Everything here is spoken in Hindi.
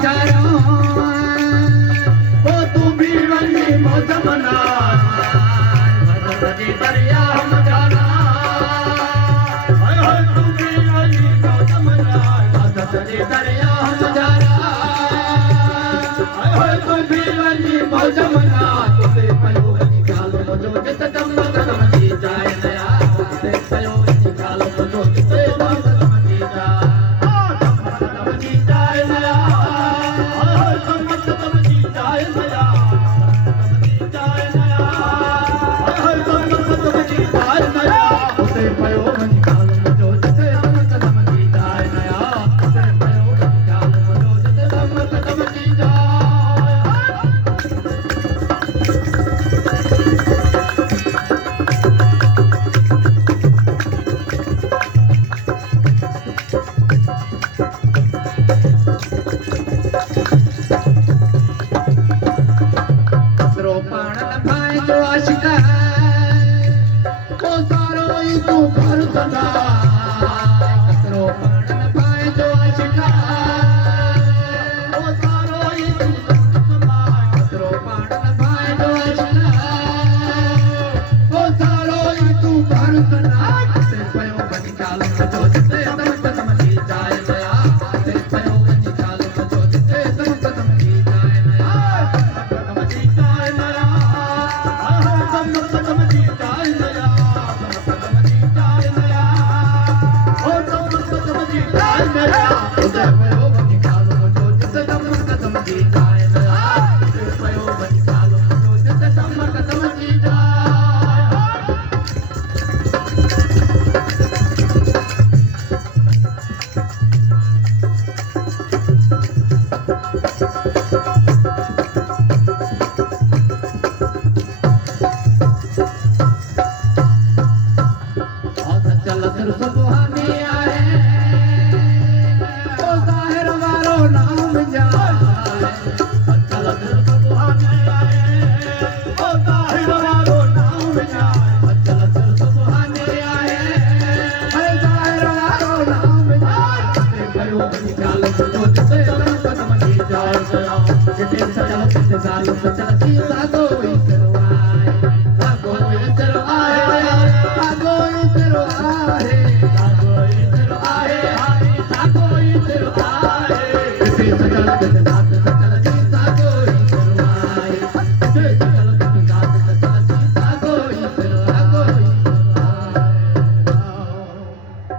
हजारों ओ तू भी वही मौज मना नदी दरिया हम जाना हाय हाय तू भी वही मौज मना नदी दरिया हम जाना हाय हाय तू भी वही मौज मना तुझे पयो निकाल मजो जित दम कदम जी जाए नया तुझे पयो निकाल मजो जित दम कदम जी जाए कदम जी जाए नया हाय हाय कदम जी जाए नया कदम जी जाए नया हाय हाय कदम जी जाए नया तुझे पयो निकाल मजो जित दम कदम जी जाए नया तुझे पयो निकाल मजो जित दम कदम जी जाए कतरो पाण लभाए जो आशिक को सारो ई तू भर सदा कतरो पाण लभाए जो आशिक को सारो ई तू भर सदा कतरो पाण लभाए जो आशिक को सारो ई तू भर सदा ते पयो निकाल मजो जिते दम कदम जी जाए नया ते पयो निकाल मजो जिते दम कदम जी जाए नया कदम जी जाए नया दम कदम जी जाए नया कदम जी जाए नया ओ दम कदम जी जाए नया ते पयो निकाल मजो जिते दम कदम जी जाए नया ते पयो निकाल मजो जिते दम कदम जी जाए चल सिर सुबहानी आए ओ ज़ाहिर वारो नाम जाए चल सिर सुबहानी आए ओ ज़ाहिर वारो नाम जाए चल सिर सुबहानी आए ओ ज़ाहिर वारो नाम जाए ते कयो निकाल जो जिते दम कदम जी जाए गया जिते सजल जिते जाल सचल की सागो सिरो आए सागो सिरो आए सागो सिरो आए सागो सिरो आए सागो सिरो आए जिते सजल जिते जाल